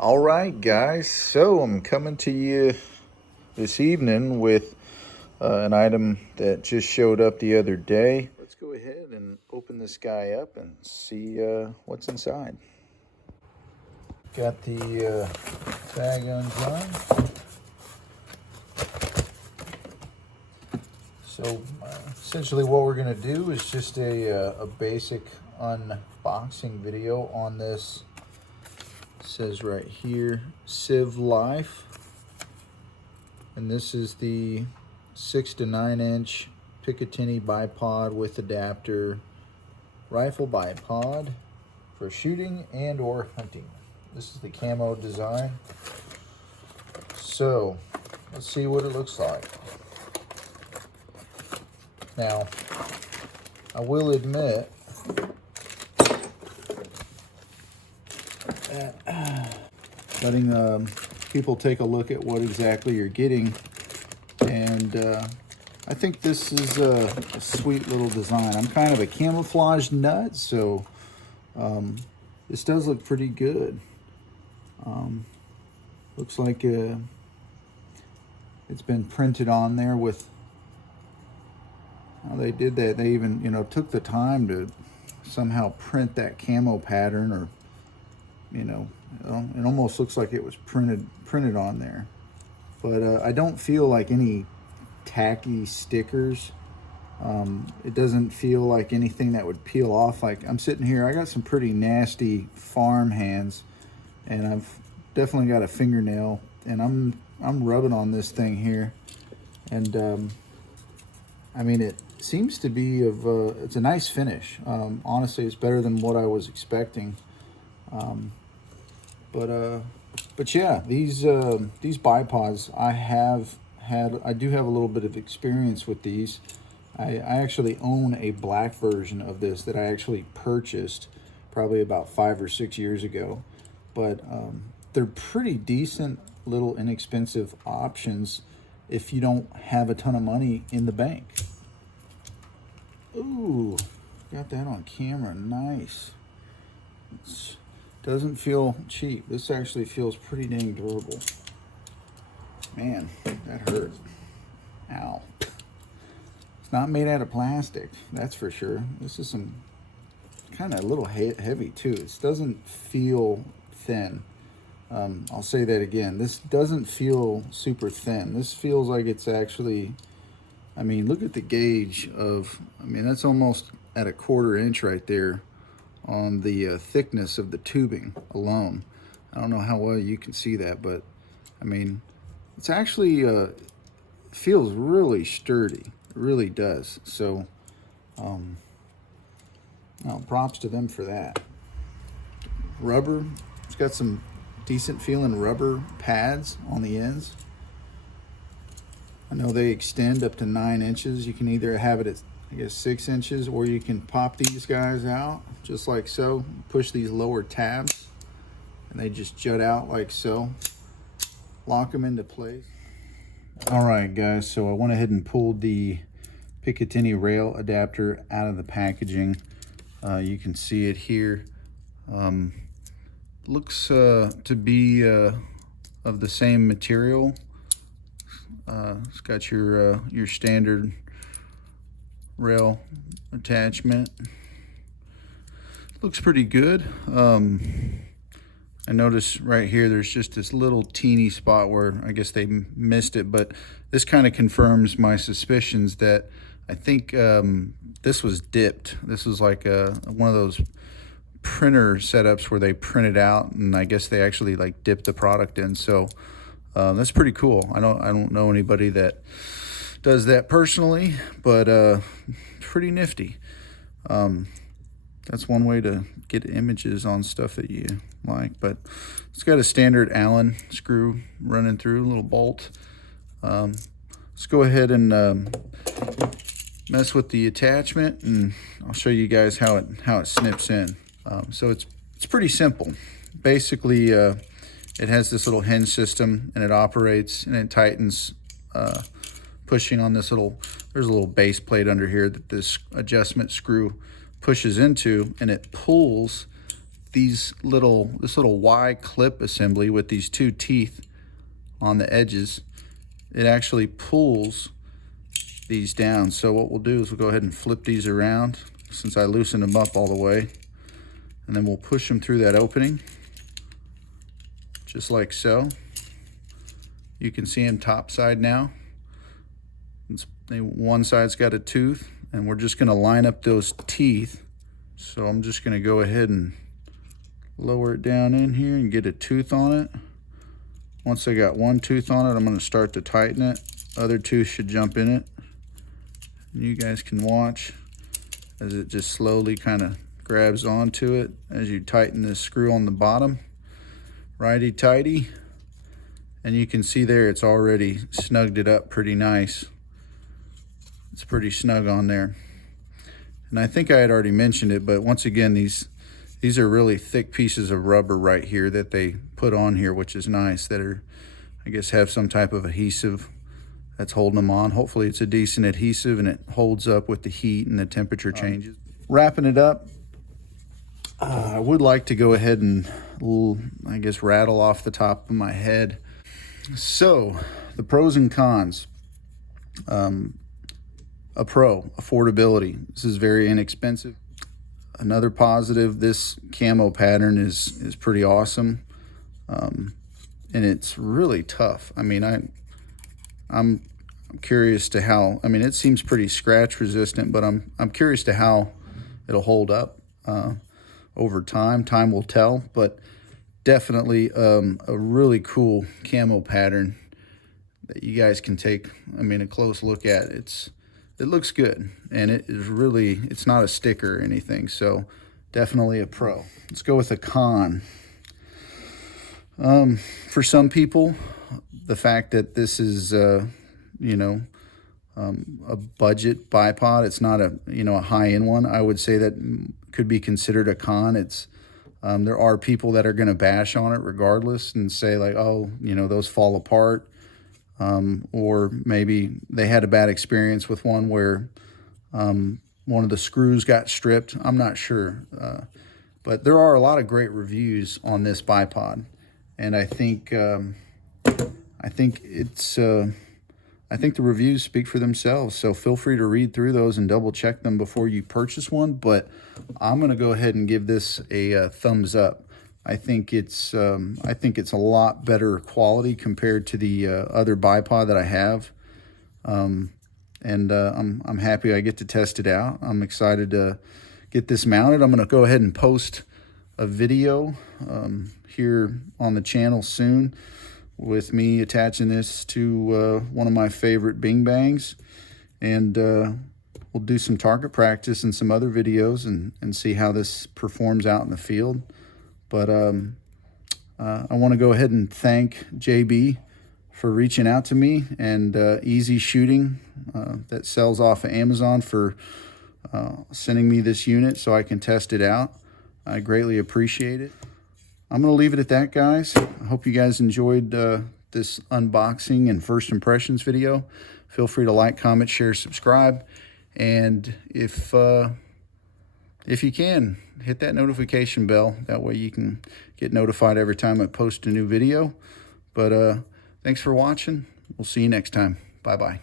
All right, guys. So I'm coming to you this evening with an item that just showed up the other day. Let's go ahead and open this guy up and see what's inside. Got the tag undone. So essentially what we're going to do is just a basic unboxing video on this. It says right here, CVLife. And this is the 6 to 9 inch Picatinny bipod with adapter rifle bipod for shooting and or hunting. This is the camo design. So let's see what it looks like. Now, I will admit that letting people take a look at what exactly you're getting, and I think this is a sweet little design. I'm kind of a camouflage nut, so this does look pretty good. Looks like it's been printed on there with how they did that. They even, took the time to somehow print that camo pattern, or it almost looks like it was printed on there. But I don't feel like any tacky stickers. It doesn't feel like anything that would peel off. Like, I'm sitting here, I got some pretty nasty farm hands, and I've definitely got a fingernail, and I'm rubbing on this thing here, and I mean, it seems to be it's a nice finish. Honestly, it's better than what I was expecting. But yeah, these bipods, I do have a little bit of experience with these. I actually own a black version of this that I actually purchased probably about 5 or 6 years ago. But they're pretty decent little inexpensive options if you don't have a ton of money in the bank. Ooh, got that on camera, nice. It doesn't feel cheap. This actually feels pretty dang durable. Man, that hurt. Ow. It's not made out of plastic, that's for sure. This is some kind of a little heavy too. It doesn't feel thin. I'll say that again. This doesn't feel super thin. This feels like it's actually, I mean, look at the gauge of, that's almost at a 1/4 inch right there on the thickness of the tubing alone. I don't know how well you can see that, but I mean, it's actually feels really sturdy. It really does. So, props to them for that. Rubber, it's got some decent feeling rubber pads on the ends. I know they extend up to 9 inches. You can either have it at, I guess, 6 inches, or you can pop these guys out just like so, push these lower tabs, and they just jut out like so. Lock them into place. All right, guys, so I went ahead and pulled the Picatinny rail adapter out of the packaging. You can see it here. Looks to be of the same material. It's got your standard rail attachment. Looks pretty good. I notice right here there's just this little teeny spot where I guess they missed it, but this kind of confirms my suspicions that I think this was dipped. This was like one of those printer setups where they print it out, and I guess they actually like dip the product in. So that's pretty cool. I don't know anybody that does that personally, but pretty nifty. That's one way to get images on stuff that you like. But it's got a standard Allen screw running through, a little bolt. Let's go ahead and mess with the attachment, and I'll show you guys how it snips in. So it's pretty simple. Basically, it has this little hinge system, and it operates and it tightens pushing on this there's a little base plate under here that this adjustment screw pushes into, and it pulls this little Y clip assembly with these two teeth on the edges, it actually pulls these down. So what we'll do is we'll go ahead and flip these around since I loosened them up all the way, and then we'll push them through that opening just like so. You can see them top side now. One side's got a tooth, and we're just going to line up those teeth. So I'm just going to go ahead and lower it down in here and get a tooth on it. Once I got one tooth on it, I'm going to start to tighten it. Other tooth should jump in it. And you guys can watch as it just slowly kind of grabs onto it as you tighten this screw on the bottom. Righty-tighty. And you can see there it's already snugged it up pretty nice. It's pretty snug on there. And I think I had already mentioned it, but once again, these are really thick pieces of rubber right here that they put on here, which is nice, that are, I guess, have some type of adhesive that's holding them on. Hopefully it's a decent adhesive and it holds up with the heat and the temperature changes. Wrapping it up, I would like to go ahead and, I guess, rattle off the top of my head. So, the pros and cons. A pro, affordability. This is very inexpensive. Another positive, this camo pattern is pretty awesome. And it's really tough. I mean, I'm curious to how, I mean, it seems pretty scratch resistant, but I'm curious to how it'll hold up over time. Time will tell, but definitely a really cool camo pattern that you guys can take, I mean, a close look at. It looks good, and it is really, it's not a sticker or anything, so definitely a pro. Let's go with a con. For some people, the fact that this is, you know, a budget bipod, it's not a, you know, a high-end one, I would say that could be considered a con. It's, there are people that are going to bash on it regardless and say like, oh, you know, those fall apart. Or maybe they had a bad experience with one where one of the screws got stripped. I'm not sure. But there are a lot of great reviews on this bipod. And I think it's I think the reviews speak for themselves. So feel free to read through those and double check them before you purchase one. But I'm going to go ahead and give this a thumbs up. I think it's a lot better quality compared to the other bipod that I have, and I'm happy I get to test it out. I'm excited to get this mounted. I'm going to go ahead and post a video here on the channel soon with me attaching this to one of my favorite Bing Bangs, and we'll do some target practice and some other videos and see how this performs out in the field. But I want to go ahead and thank JB for reaching out to me, and Easy Shooting that sells off of Amazon for sending me this unit so I can test it out. I greatly appreciate it. I'm going to leave it at that, guys. I hope you guys enjoyed this unboxing and first impressions video. Feel free to like, comment, share, subscribe. And if you can, hit that notification bell. That way you can get notified every time I post a new video. But thanks for watching. We'll see you next time. Bye-bye.